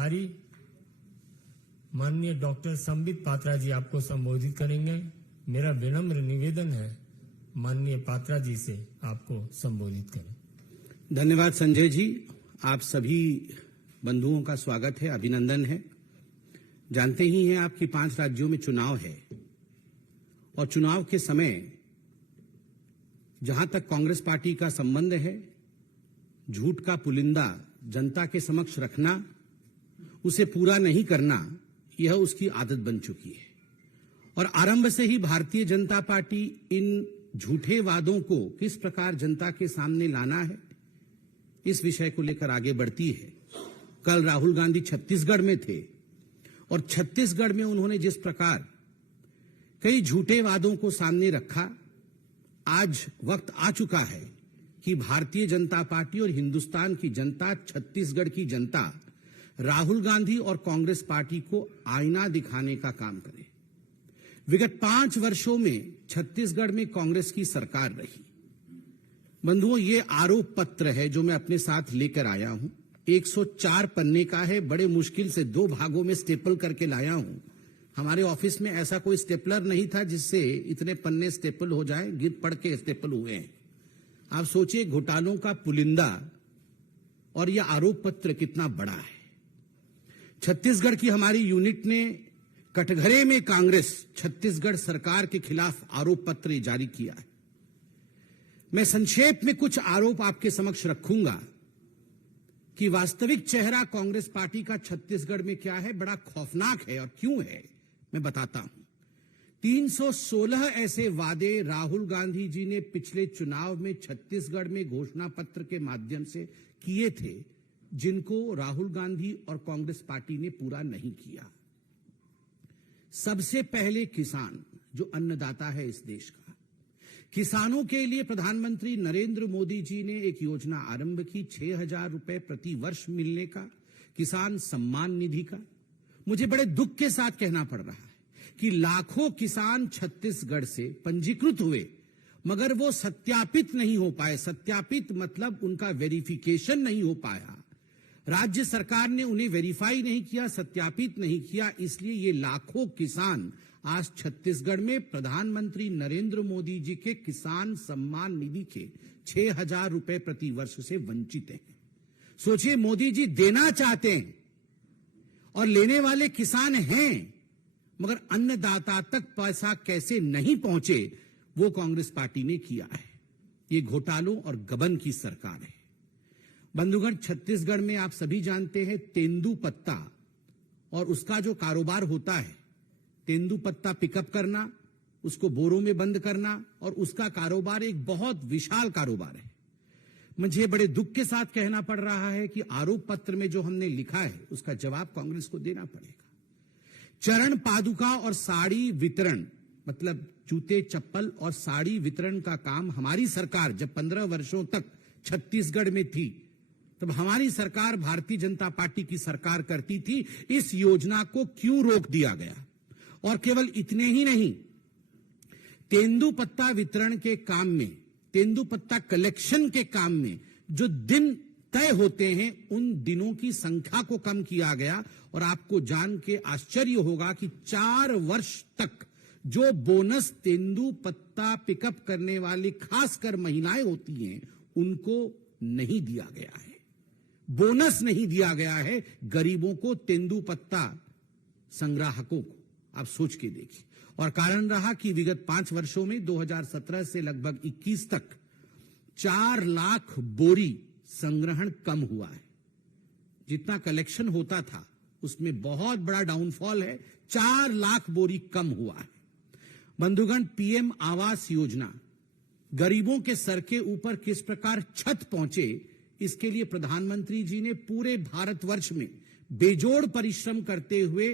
प्रभारी माननीय डॉक्टर संबित पात्रा जी आपको संबोधित करेंगे। मेरा विनम्र निवेदन है माननीय पात्रा जी से आपको संबोधित करें। धन्यवाद संजय जी। आप सभी बंधुओं का स्वागत है, अभिनंदन है। जानते ही हैं आपकी 5 राज्यों में चुनाव है और चुनाव के समय जहां तक कांग्रेस पार्टी का संबंध है, झूठ का पुलिंदा जनता के समक्ष रखना, उसे पूरा नहीं करना, यह उसकी आदत बन चुकी है। और आरंभ से ही भारतीय जनता पार्टी इन झूठे वादों को किस प्रकार जनता के सामने लाना है, इस विषय को लेकर आगे बढ़ती है। कल राहुल गांधी छत्तीसगढ़ में थे और छत्तीसगढ़ में उन्होंने जिस प्रकार कई झूठे वादों को सामने रखा, आज वक्त आ चुका है कि भारतीय जनता पार्टी और हिंदुस्तान की जनता, छत्तीसगढ़ की जनता राहुल गांधी और कांग्रेस पार्टी को आईना दिखाने का काम करे। विगत 5 वर्षों में छत्तीसगढ़ में कांग्रेस की सरकार रही। बंधुओं, ये आरोप पत्र है जो मैं अपने साथ लेकर आया हूं। 104 पन्ने का है। बड़े मुश्किल से 2 भागों में स्टेपल करके लाया हूं। हमारे ऑफिस में ऐसा कोई स्टेपलर नहीं था जिससे इतने पन्ने स्टेपल हो जाए। गिर पड़ के स्टेपल हुए हैं। आप सोचिए घोटालों का पुलिंदा और यह आरोप पत्र कितना बड़ा है। छत्तीसगढ़ की हमारी यूनिट ने कटघरे में कांग्रेस छत्तीसगढ़ सरकार के खिलाफ आरोप पत्र जारी किया है। मैं संक्षेप में कुछ आरोप आपके समक्ष रखूंगा कि वास्तविक चेहरा कांग्रेस पार्टी का छत्तीसगढ़ में क्या है, बड़ा खौफनाक है। और क्यों है, मैं बताता हूं। 316 ऐसे वादे राहुल गांधी जी ने पिछले चुनाव में छत्तीसगढ़ में घोषणा पत्र के माध्यम से किए थे, जिनको राहुल गांधी और कांग्रेस पार्टी ने पूरा नहीं किया। सबसे पहले किसान, जो अन्नदाता है इस देश का, किसानों के लिए प्रधानमंत्री नरेंद्र मोदी जी ने एक योजना आरंभ की, 6,000 रुपए प्रति वर्ष मिलने का, किसान सम्मान निधि का। मुझे बड़े दुख के साथ कहना पड़ रहा है कि लाखों किसान छत्तीसगढ़ से पंजीकृत हुए, मगर वो सत्यापित नहीं हो पाए। सत्यापित मतलब उनका वेरिफिकेशन नहीं हो पाया। राज्य सरकार ने उन्हें वेरीफाई नहीं किया, सत्यापित नहीं किया। इसलिए ये लाखों किसान आज छत्तीसगढ़ में प्रधानमंत्री नरेंद्र मोदी जी के किसान सम्मान निधि के 6,000 रुपए प्रति वर्ष से वंचित हैं। सोचिए, मोदी जी देना चाहते हैं और लेने वाले किसान हैं, मगर अन्नदाता तक पैसा कैसे नहीं पहुंचे, वो कांग्रेस पार्टी ने किया है। ये घोटालों और गबन की सरकार है। बंधुगण, छत्तीसगढ़ में आप सभी जानते हैं तेंदूपत्ता और उसका जो कारोबार होता है, तेंदूपत्ता पिकअप करना, उसको बोरों में बंद करना, और उसका कारोबार एक बहुत विशाल कारोबार है। मुझे बड़े दुख के साथ कहना पड़ रहा है कि आरोप पत्र में जो हमने लिखा है उसका जवाब कांग्रेस को देना पड़ेगा। चरण पादुका और साड़ी वितरण, मतलब जूते, चप्पल और साड़ी वितरण का काम हमारी सरकार जब 15 वर्षों तक छत्तीसगढ़ में थी, तब हमारी सरकार भारतीय जनता पार्टी की सरकार करती थी। इस योजना को क्यों रोक दिया गया? और केवल इतने ही नहीं, तेंदूपत्ता वितरण के काम में, तेंदूपत्ता कलेक्शन के काम में जो दिन तय होते हैं, उन दिनों की संख्या को कम किया गया। और आपको जान के आश्चर्य होगा कि 4 वर्ष तक जो बोनस तेंदूपत्ता पिकअप करने वाली खासकर महिलाएं होती हैं, उनको नहीं दिया गया है। बोनस नहीं दिया गया है गरीबों को, तेंदूपत्ता संग्राहकों को। आप सोच के देखिए। और कारण रहा कि विगत 5 वर्षों में 2017 से लगभग 21 तक 4 लाख बोरी संग्रहण कम हुआ है। जितना कलेक्शन होता था उसमें बहुत बड़ा डाउनफॉल है। 4 लाख बोरी कम हुआ है। बंधुगण, पीएम आवास योजना गरीबों के सर के ऊपर किस प्रकार छत पहुंचे, इसके लिए प्रधानमंत्री जी ने पूरे भारतवर्ष में बेजोड़ परिश्रम करते हुए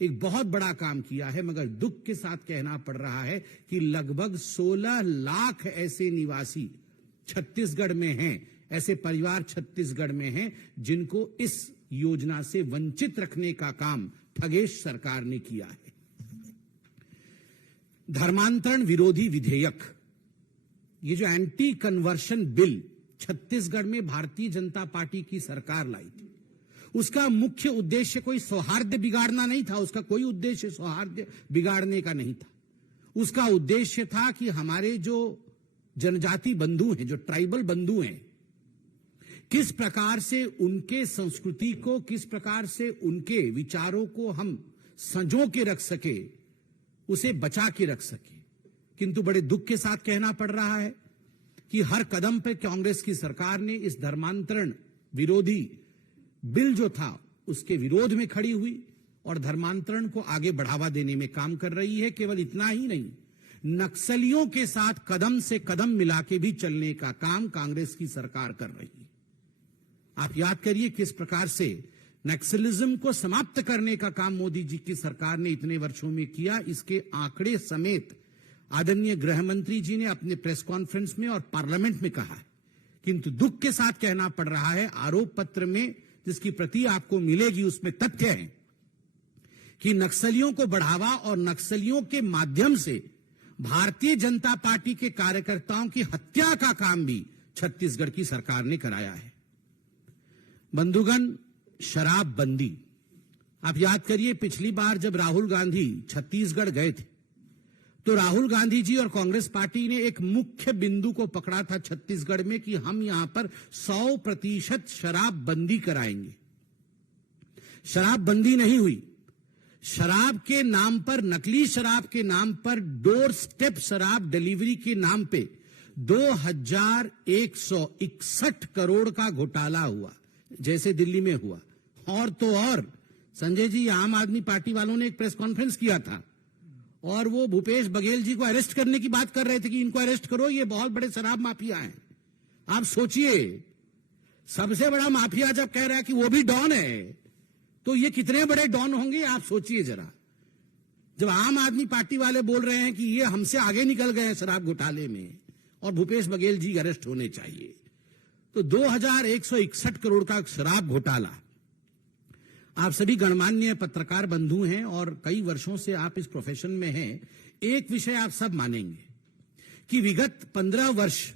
एक बहुत बड़ा काम किया है। मगर दुख के साथ कहना पड़ रहा है कि लगभग 16 लाख ऐसे निवासी छत्तीसगढ़ में हैं, ऐसे परिवार छत्तीसगढ़ में हैं जिनको इस योजना से वंचित रखने का काम ठगेश सरकार ने किया है। धर्मांतरण विरोधी विधेयक, ये जो एंटी कन्वर्शन बिल छत्तीसगढ़ में भारतीय जनता पार्टी की सरकार लाई थी, उसका मुख्य उद्देश्य कोई सौहार्द बिगाड़ना नहीं था, उसका कोई उद्देश्य सौहार्द बिगाड़ने का नहीं था। उसका उद्देश्य था कि हमारे जो जनजाति बंधु हैं, जो ट्राइबल बंधु हैं, किस प्रकार से उनके संस्कृति को, किस प्रकार से उनके विचारों को हम संजो के रख सके, उसे बचा के रख सके। किंतु बड़े दुख के साथ कहना पड़ रहा है कि हर कदम पर कांग्रेस की सरकार ने इस धर्मांतरण विरोधी बिल जो था उसके विरोध में खड़ी हुई और धर्मांतरण को आगे बढ़ावा देने में काम कर रही है। केवल इतना ही नहीं, नक्सलियों के साथ कदम से कदम मिला के भी चलने का काम कांग्रेस की सरकार कर रही है। आप याद करिए किस प्रकार से नक्सलिज्म को समाप्त करने का काम मोदी जी की सरकार ने इतने वर्षों में किया। इसके आंकड़े समेत आदरणीय गृह मंत्री जी ने अपने प्रेस कॉन्फ्रेंस में और पार्लियामेंट में कहा है। किंतु दुख के साथ कहना पड़ रहा है, आरोप पत्र में जिसकी प्रति आपको मिलेगी उसमें तथ्य है कि नक्सलियों को बढ़ावा और नक्सलियों के माध्यम से भारतीय जनता पार्टी के कार्यकर्ताओं की हत्या का काम भी छत्तीसगढ़ की सरकार ने कराया है। बंधुगण, शराबबंदी, आप याद करिए पिछली बार जब राहुल गांधी छत्तीसगढ़ गए थे तो राहुल गांधी जी और कांग्रेस पार्टी ने एक मुख्य बिंदु को पकड़ा था छत्तीसगढ़ में कि हम यहां पर 100% शराबबंदी कराएंगे। शराबबंदी नहीं हुई। शराब के नाम पर, नकली शराब के नाम पर, डोर स्टेप शराब डिलीवरी के नाम पे 2161 करोड़ का घोटाला हुआ, जैसे दिल्ली में हुआ। और तो और संजय जी, आम आदमी पार्टी वालों ने एक प्रेस कॉन्फ्रेंस किया था और वो भूपेश बघेल जी को अरेस्ट करने की बात कर रहे थे कि इनको अरेस्ट करो, ये बहुत बड़े शराब माफिया हैं। आप सोचिए, सबसे बड़ा माफिया जब कह रहा है कि वो भी डॉन है, तो ये कितने बड़े डॉन होंगे आप सोचिए जरा। जब आम आदमी पार्टी वाले बोल रहे हैं कि ये हमसे आगे निकल गए शराब घोटाले में और भूपेश बघेल जी अरेस्ट होने चाहिए, तो 2161 करोड़ का शराब घोटाला। आप सभी गणमान्य पत्रकार बंधु हैं और कई वर्षों से आप इस प्रोफेशन में हैं। एक विषय आप सब मानेंगे कि विगत 15 वर्ष,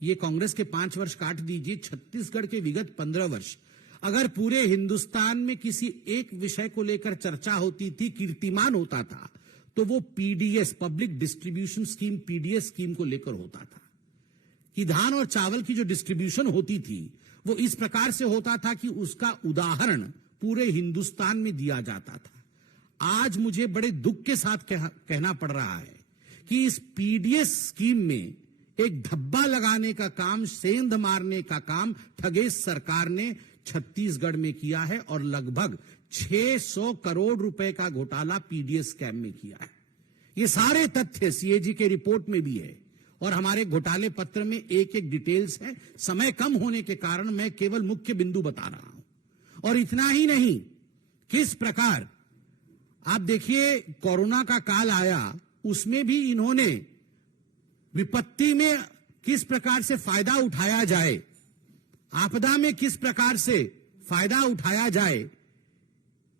ये कांग्रेस के 5 वर्ष काट दीजिए, छत्तीसगढ़ के विगत 15 वर्ष अगर पूरे हिंदुस्तान में किसी एक विषय को लेकर चर्चा होती थी, कीर्तिमान होता था, तो वो PDS, public distribution scheme, PDS scheme को लेकर होता था। कि धान और चावल की जो डिस्ट्रीब्यूशन होती थी वो इस प्रकार से होता था कि उसका उदाहरण पूरे हिंदुस्तान में दिया जाता था। आज मुझे बड़े दुख के साथ कहना पड़ रहा है कि इस पीडीएस स्कीम में एक धब्बा लगाने का काम, सेंध मारने का काम ठगेश सरकार ने छत्तीसगढ़ में किया है और लगभग 600 करोड़ रुपए का घोटाला पीडीएस स्कैम में किया है। ये सारे तथ्य सीएजी के रिपोर्ट में भी है और हमारे घोटाले पत्र में एक एक डिटेल्स है। समय कम होने के कारण मैं केवल मुख्य बिंदु बता रहा हूं। और इतना ही नहीं, किस प्रकार आप देखिए कोरोना का काल आया, उसमें भी इन्होंने विपत्ति में किस प्रकार से फायदा उठाया जाए, आपदा में किस प्रकार से फायदा उठाया जाए,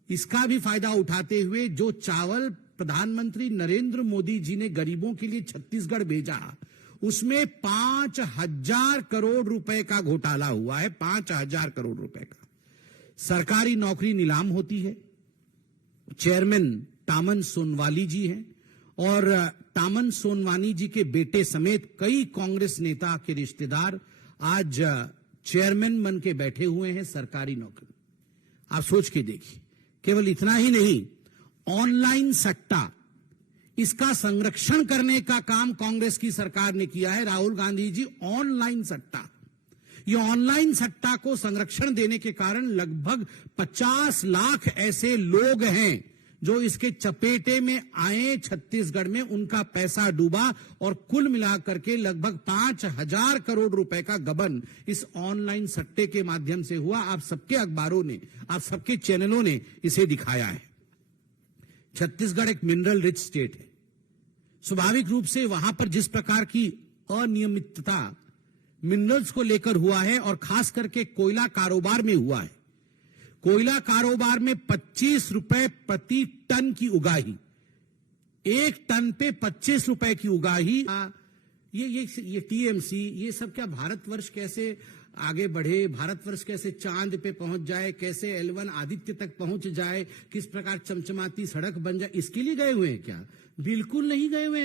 इसका भी फायदा उठाते हुए जो चावल प्रधानमंत्री नरेंद्र मोदी जी ने गरीबों के लिए छत्तीसगढ़ भेजा, उसमें 5000 करोड़ रुपए का घोटाला हुआ है। 5000 करोड़ रुपए का। सरकारी नौकरी नीलाम होती है। चेयरमैन टामन सोनवाली जी हैं और टामन सोनवानी जी के बेटे समेत कई कांग्रेस नेता के रिश्तेदार आज चेयरमैन बन के बैठे हुए हैं सरकारी नौकरी। आप सोच के देखिए। केवल इतना ही नहीं, ऑनलाइन सट्टा, इसका संरक्षण करने का काम कांग्रेस की सरकार ने किया है। राहुल गांधी जी, ऑनलाइन सट्टा, ये ऑनलाइन सट्टा को संरक्षण देने के कारण लगभग 50 लाख ऐसे लोग हैं जो इसके चपेटे में आए छत्तीसगढ़ में, उनका पैसा डूबा और कुल मिलाकर के लगभग 5000 करोड़ रुपए का गबन इस ऑनलाइन सट्टे के माध्यम से हुआ। आप सबके अखबारों ने, आप सबके चैनलों ने इसे दिखाया है। छत्तीसगढ़ एक मिनरल रिच स्टेट है। स्वाभाविक रूप से वहां पर जिस प्रकार की अनियमितता मिनरल्स को लेकर हुआ है और खास करके कोयला कारोबार में हुआ है, कोयला कारोबार में 25 रुपए प्रति टन की उगाही, 1 टन पे 25 रुपए की उगाही। ये टीएमसी, ये सब क्या भारतवर्ष कैसे आगे बढ़े, भारतवर्ष कैसे चांद पे पहुंच जाए, कैसे L1 आदित्य तक पहुंच जाए, किस प्रकार चमचमाती सड़क बन जाए, इसके लिए गए हुए हैं क्या? बिल्कुल नहीं गए हुए हैं।